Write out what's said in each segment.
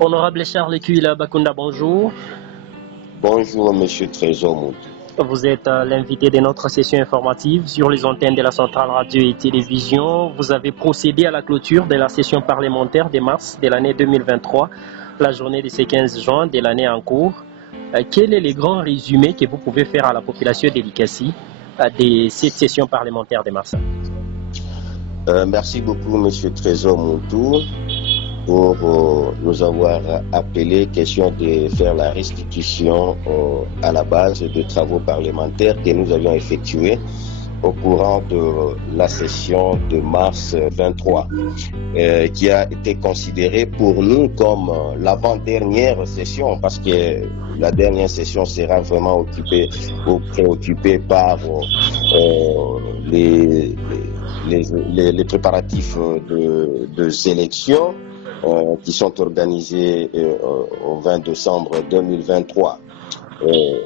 Honorable Charles Kuila Bakunda, bonjour. Bonjour, Monsieur Trésor Moutou. Vous êtes l'invité de notre session informative sur les antennes de la Centrale Radio et Télévision. Vous avez procédé à la clôture de la session parlementaire de mars de l'année 2023, la journée de ce 15 juin de l'année en cours. Quel est le grand résumé que vous pouvez faire à la population d'Elikassi de cette session parlementaire de mars? Merci beaucoup, Monsieur Trésor Moutou, pour nous avoir appelé question de faire la restitution à la base de travaux parlementaires que nous avions effectués au courant de la session de mars 23, qui a été considérée pour nous comme l'avant-dernière session, parce que la dernière session sera vraiment préoccupée par les préparatifs de élections qui sont organisés au 20 décembre 2023.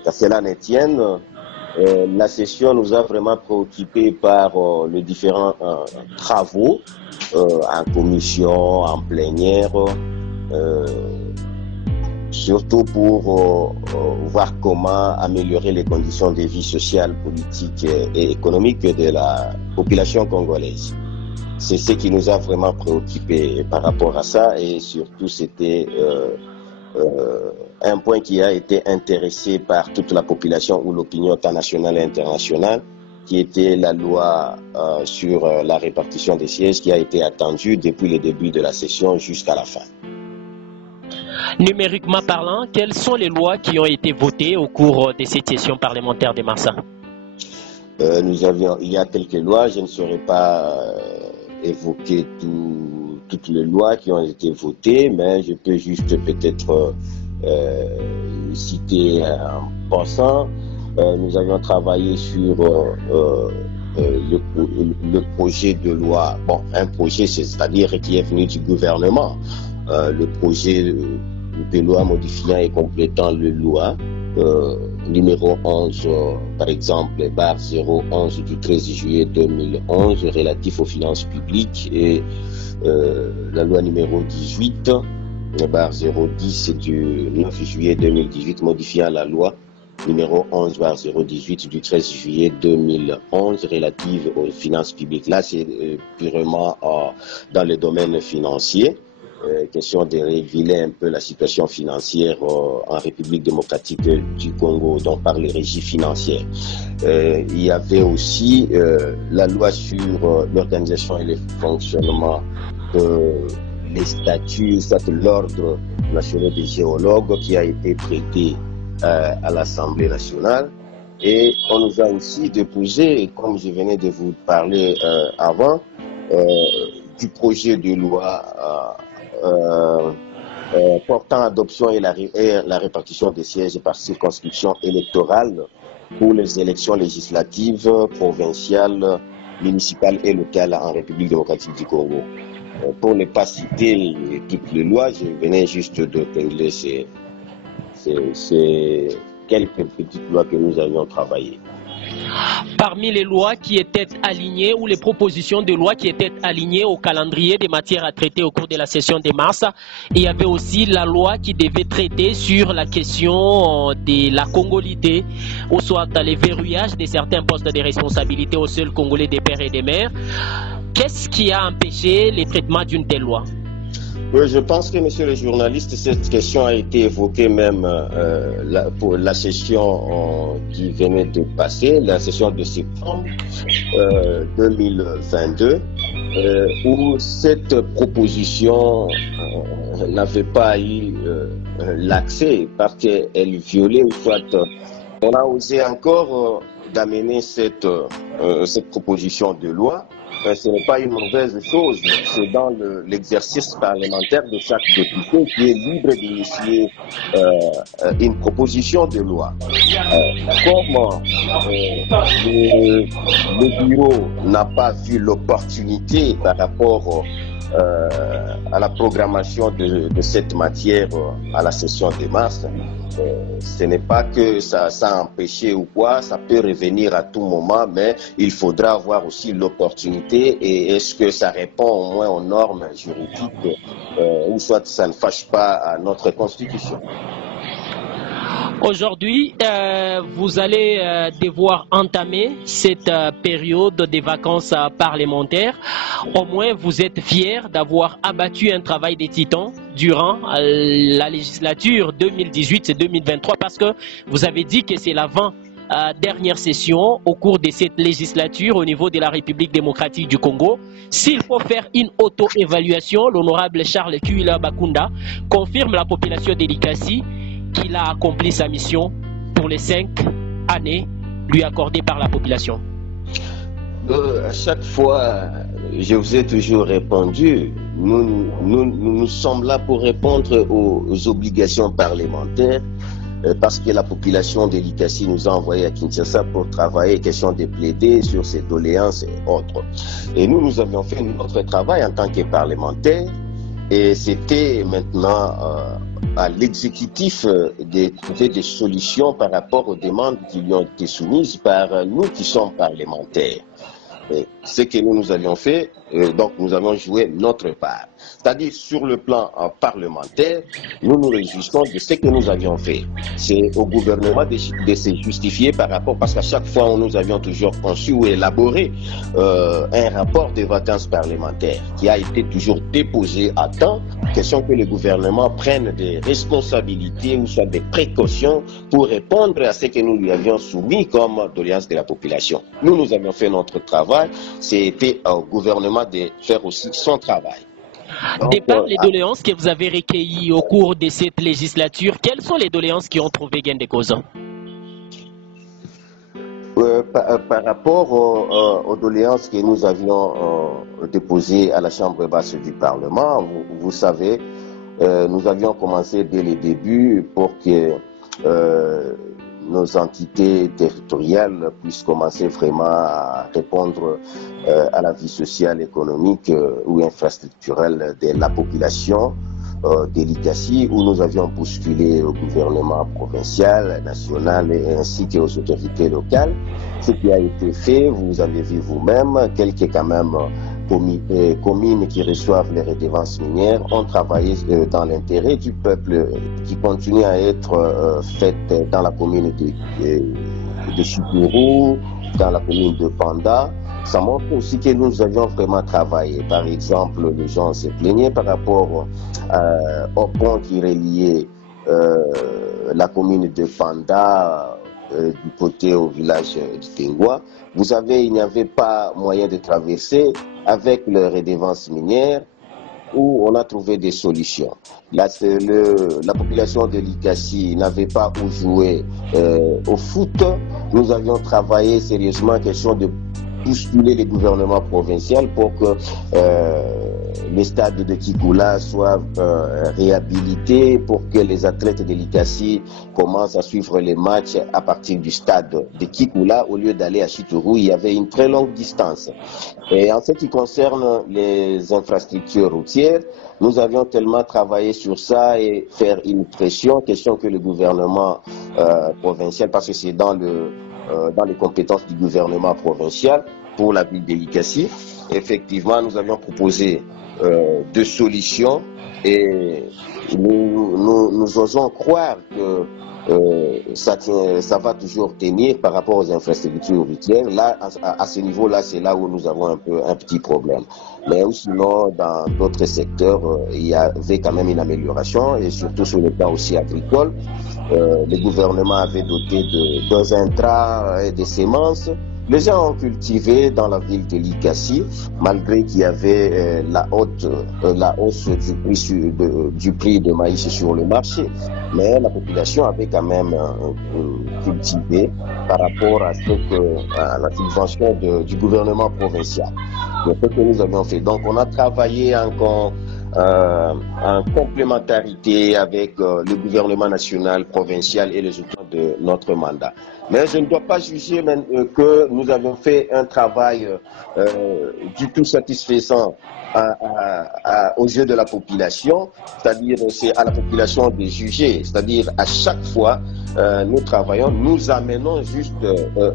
Qu'à cela ne tienne, la session nous a vraiment préoccupés par les différents travaux en commission, en plénière, surtout pour voir comment améliorer les conditions de vie sociale, politique et économique de la population congolaise. C'est ce qui nous a vraiment préoccupés par rapport à ça, et surtout c'était un point qui a été intéressé par toute la population ou l'opinion nationale et internationale, qui était la loi sur la répartition des sièges, qui a été attendue depuis le début de la session jusqu'à la fin. Numériquement parlant, quelles sont les lois qui ont été votées au cours de cette session parlementaire de mars? Il y a quelques lois, je ne saurais pas évoquer toutes les lois qui ont été votées, mais je peux juste peut-être citer en passant. Nous avions travaillé sur le projet de loi, bon, un projet, c'est-à-dire qui est venu du gouvernement, le projet de loi modifiant et complétant le loi numéro 11, par exemple, barre 011 du 13 juillet 2011 relatif aux finances publiques, et la loi numéro 18, barre 010 du 9 juillet 2018 modifiant la loi numéro 11, barre 018 du 13 juillet 2011 relative aux finances publiques. Là, c'est purement dans le domaine financier. Question de révéler un peu la situation financière en République démocratique du Congo, donc par les régies financières. Il y avait aussi la loi sur l'organisation et le fonctionnement les statuts, soit l'ordre national des géologues, qui a été traité à l'Assemblée nationale. Et on nous a aussi déposé, comme je venais de vous parler avant, du projet de loi portant adoption et la répartition des sièges par circonscription électorale pour les élections législatives, provinciales, municipales et locales en République démocratique du Congo. Pour ne pas citer toutes les lois, je venais juste de régler ces quelques petites lois que nous avions travaillées. Parmi les lois qui étaient alignées ou les propositions de loi qui étaient alignées au calendrier des matières à traiter au cours de la session de mars, il y avait aussi la loi qui devait traiter sur la question de la congolité, ou soit le verrouillage de certains postes de responsabilité aux seuls Congolais des pères et des mères. Qu'est-ce qui a empêché le traitement d'une telle loi? Oui, je pense que, monsieur le journaliste, cette question a été évoquée même pour la session qui venait de passer, la session de septembre 2022, où cette proposition n'avait pas eu l'accès parce qu'elle violait, ou soit on a osé encore d'amener cette proposition de loi. Ce n'est pas une mauvaise chose, c'est dans l'exercice parlementaire de chaque député qui est libre d'initier une proposition de loi. Comme le bureau n'a pas vu l'opportunité par rapport à la programmation de cette matière à la session de mars. Ce n'est pas que ça a empêché ou quoi, ça peut revenir à tout moment, mais il faudra avoir aussi l'opportunité et est-ce que ça répond au moins aux normes juridiques ou soit ça ne fâche pas à notre constitution. Aujourd'hui, vous allez devoir entamer cette période des vacances parlementaires. Au moins, vous êtes fiers d'avoir abattu un travail des titans durant la législature 2018-2023 parce que vous avez dit que c'est l'avant-dernière session au cours de cette législature au niveau de la République démocratique du Congo. S'il faut faire une auto-évaluation, l'honorable Charles Kuila Bakunda confirme la population de l'ICASI qu'il a accompli sa mission pour les 5 années lui accordées par la population. À chaque fois, je vous ai toujours répondu, nous sommes là pour répondre aux obligations parlementaires parce que la population de l'ICASI nous a envoyé à Kinshasa pour travailler, question de plaider sur ses doléances et autres. Et nous avions fait notre travail en tant que parlementaires et c'était maintenant à l'exécutif de trouver des solutions par rapport aux demandes qui lui ont été soumises par nous qui sommes parlementaires. Ce que nous avions fait, donc nous avons joué notre part. C'est-à-dire sur le plan parlementaire, nous nous réjouissons de ce que nous avions fait. C'est au gouvernement de se justifier par rapport, parce qu'à chaque fois nous avions toujours conçu ou élaboré un rapport de vacances parlementaires qui a été toujours déposé à temps. Question que le gouvernement prenne des responsabilités ou soit des précautions pour répondre à ce que nous lui avions soumis comme doléance de la population. Nous avions fait notre travail, c'était au gouvernement de faire aussi son travail. De par les doléances que vous avez recueillies au cours de cette législature, quelles sont les doléances qui ont trouvé gain de cause? Par rapport aux doléances que nous avions déposées à la Chambre basse du Parlement, vous savez, nous avions commencé dès le début pour que nos entités territoriales puissent commencer vraiment à répondre à la vie sociale, économique ou infrastructurelle de la population de l'ICASI, où nous avions postulé au gouvernement provincial, national et ainsi qu'aux autorités locales. Ce qui a été fait, vous avez vu vous-même, quelques quand même communes qui reçoivent les redevances minières ont travaillé dans l'intérêt du peuple, qui continue à être faite dans la commune de Chipuru, dans la commune de Panda. Ça montre aussi que nous avions vraiment travaillé. Par exemple, les gens se plaignaient par rapport au pont qui reliait la commune de Panda du côté au village de Tengwa. Vous savez, il n'y avait pas moyen de traverser avec les redevances minières où on a trouvé des solutions. Là, la population de l'ICASI n'avait pas où jouer au foot. Nous avions travaillé sérieusement question de postuler les gouvernements provinciaux pour que les stades de Kikoula soient réhabilités, pour que les athlètes de l'ICASI commencent à suivre les matchs à partir du stade de Kikoula au lieu d'aller à Chituru. Il y avait une très longue distance. Et en ce qui concerne les infrastructures routières, nous avions tellement travaillé sur ça et faire une pression, question que le gouvernement provincial, parce que c'est dans les compétences du gouvernement provincial pour la ville de l'ICASI. Effectivement, nous avions proposé deux solutions et nous osons croire que ça va toujours tenir par rapport aux infrastructures routières. Là, à ce niveau-là, c'est là où nous avons un petit problème. Mais sinon, dans d'autres secteurs, il y avait quand même une amélioration, et surtout sur le plan aussi agricole. Le gouvernement avait doté de intrants et de semences. Les gens ont cultivé dans la ville de l'ICASI, malgré qu'il y avait la hausse du prix de maïs sur le marché. Mais la population avait quand même cultivé par rapport à la subvention du gouvernement provincial. C'est ce que nous avions fait. Donc on a travaillé en complémentarité avec le gouvernement national, provincial et les autres de notre mandat. Mais je ne dois pas juger que nous avons fait un travail du tout satisfaisant aux yeux de la population, c'est-à-dire c'est à la population de juger, c'est-à-dire à chaque fois nous travaillons, nous amenons juste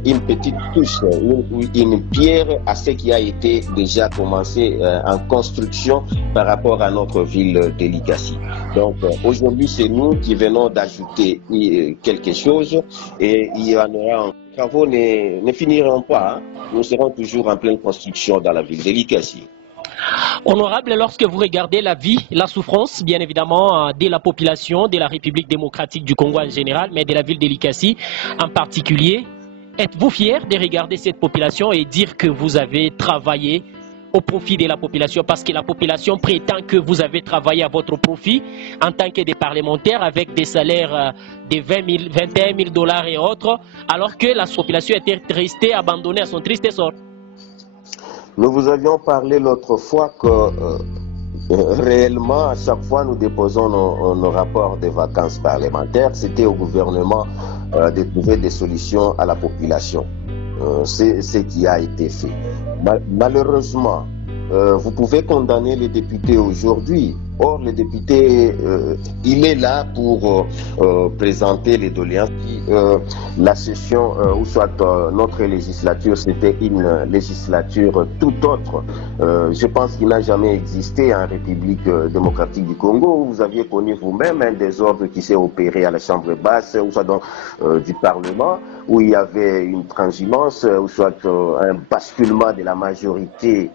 une petite touche, une pierre à ce qui a été déjà commencé en construction par rapport à notre ville de Likasi. Donc aujourd'hui c'est nous qui venons d'ajouter quelque chose et il y en aura. Les travaux ne finiront pas, hein. Nous serons toujours en pleine construction dans la ville de Likasi. Honorable, lorsque vous regardez la vie, la souffrance, bien évidemment, de la population, de la République démocratique du Congo en général, mais de la ville de Likasi en particulier, êtes-vous fier de regarder cette population et dire que vous avez travaillé au profit de la population, parce que la population prétend que vous avez travaillé à votre profit en tant que des parlementaires avec des salaires de 21 000 dollars et autres, alors que la population était restée abandonnée à son triste sort? Nous vous avions parlé l'autre fois que réellement, à chaque fois nous déposons nos rapports de vacances parlementaires, c'était au gouvernement de trouver des solutions à la population. C'est ce qui a été fait. Malheureusement, vous pouvez condamner les députés aujourd'hui. Or, le député, il est là pour présenter les doléances. La session, ou soit notre législature, c'était une législature tout autre. Je pense qu'il n'a jamais existé en République démocratique du Congo, où vous aviez connu vous-même un désordre qui s'est opéré à la Chambre basse, ou soit dans du Parlement, où il y avait une transhumance, ou soit un basculement de la majorité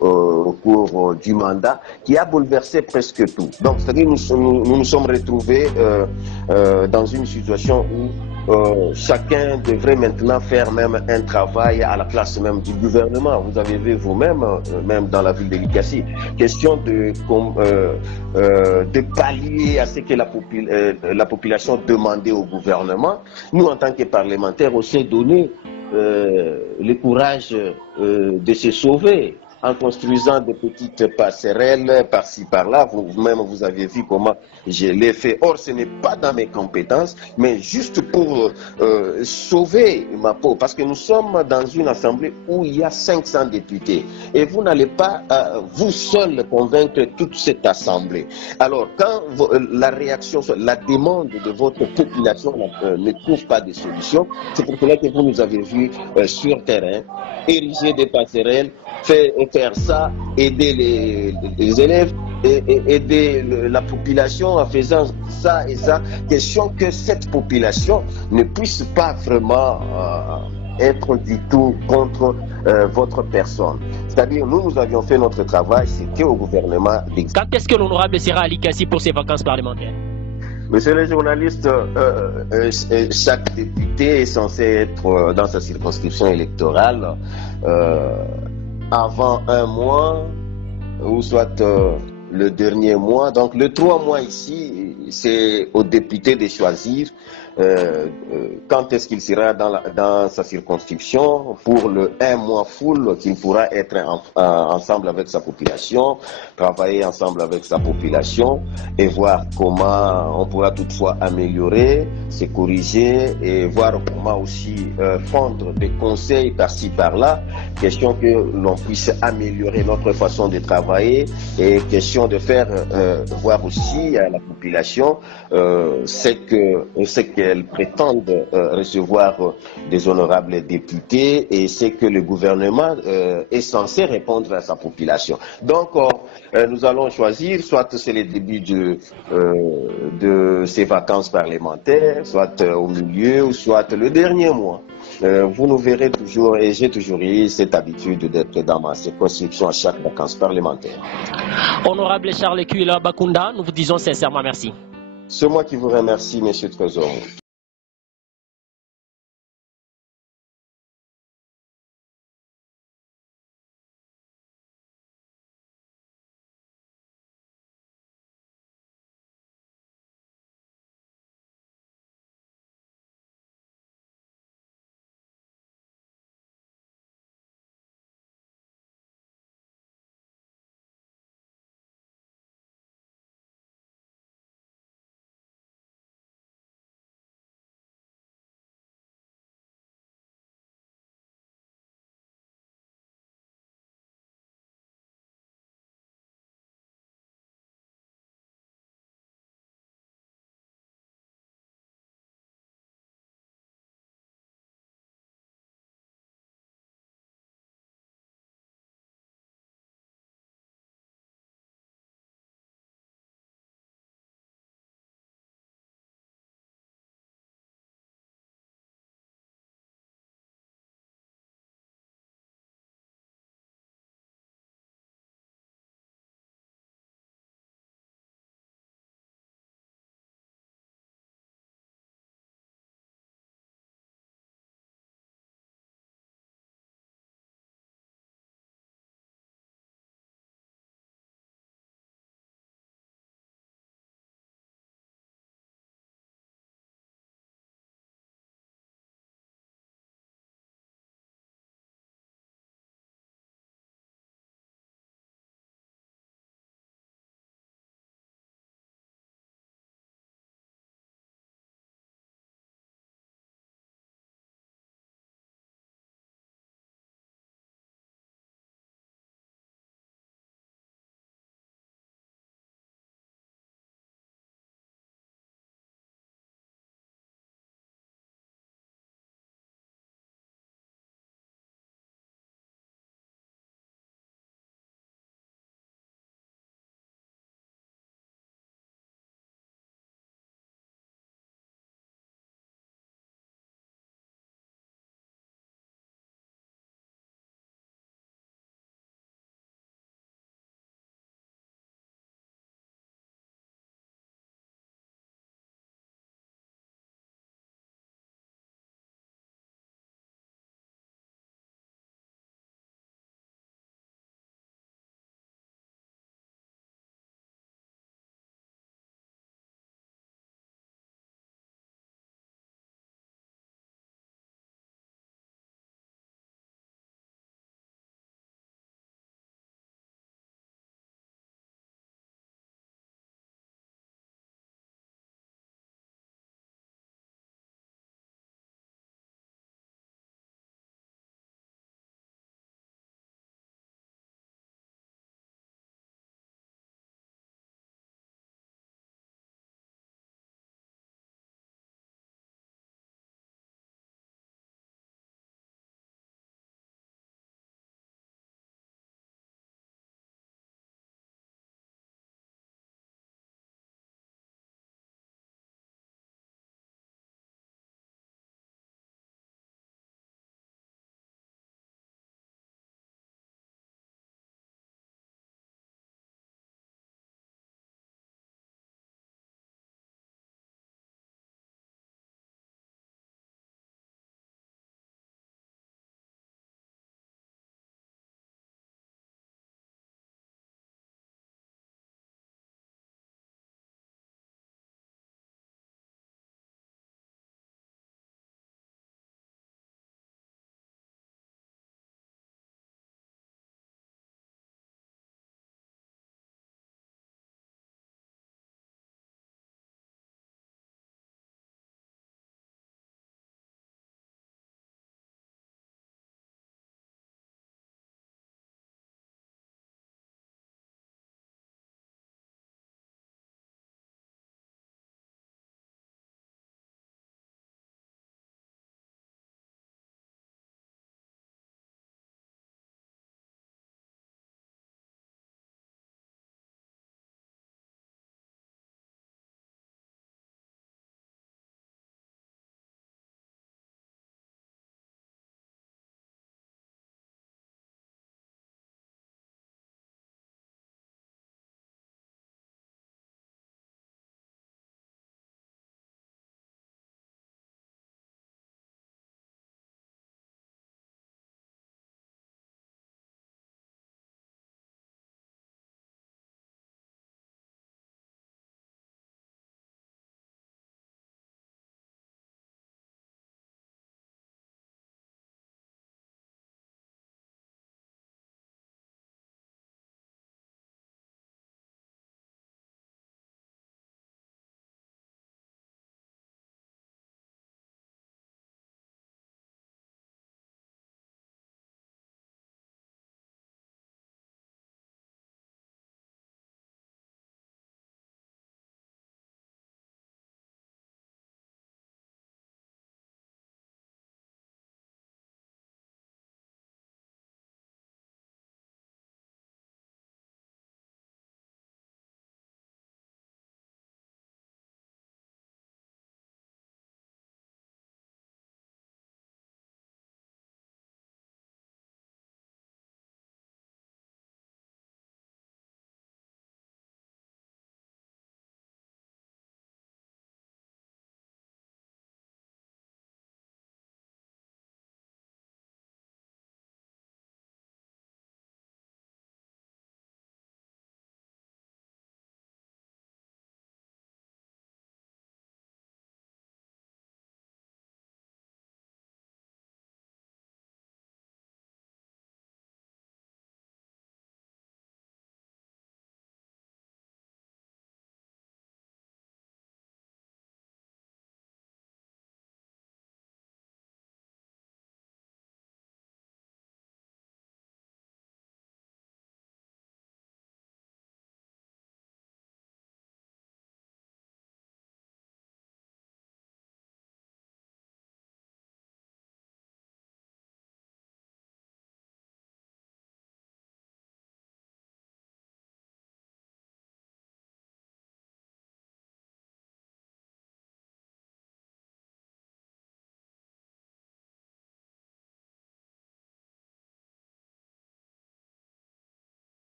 au cours du mandat, qui a bouleversé presque tout. Donc, c'est-à-dire nous nous sommes retrouvés dans une situation où chacun devrait maintenant faire même un travail à la place même du gouvernement. Vous avez vu vous-même, même dans la ville de Likasi, question de pallier à ce que la population demandait au gouvernement. Nous, en tant que parlementaires, on s'est donné le courage de se sauver en construisant des petites passerelles par-ci par-là. Vous-même, vous avez vu comment je l'ai fait. Or, ce n'est pas dans mes compétences, mais juste pour sauver ma peau. Parce que nous sommes dans une assemblée où il y a 500 députés. Et vous n'allez pas, vous seul, convaincre toute cette assemblée. Alors, quand la réaction, la demande de votre population ne trouve pas de solution, c'est pour cela que vous nous avez vus sur terrain, ériger des passerelles, faire ça, aider les élèves, et aider la population en faisant ça et ça. Question que cette population ne puisse pas vraiment être du tout contre votre personne. C'est-à-dire, nous avions fait notre travail, c'était au gouvernement d'exécuter. Quand est-ce que l'honorable sera à Likasi pour ses vacances parlementaires? Monsieur le journaliste, chaque député est censé être dans sa circonscription électorale avant un mois, ou soit le dernier mois. Donc le 3 mois ici, c'est aux députés de choisir quand est-ce qu'il sera dans sa circonscription pour le 1 mois full qu'il pourra être ensemble avec sa population, travailler ensemble avec sa population et voir comment on pourra toutefois améliorer, se corriger et voir comment aussi fondre des conseils par-ci par-là, question que l'on puisse améliorer notre façon de travailler et question de faire voir aussi à la population ce qu'elle prétendent recevoir des honorables députés et c'est que le gouvernement est censé répondre à sa population. Donc nous allons choisir, soit c'est le début de ces vacances parlementaires, soit au milieu, ou soit le dernier mois. Vous nous verrez toujours, et j'ai toujours eu cette habitude d'être dans ma circonscription à chaque vacances parlementaires. Honorable Charles Kuila Bakunda, nous vous disons sincèrement merci. C'est moi qui vous remercie, Monsieur Trésor.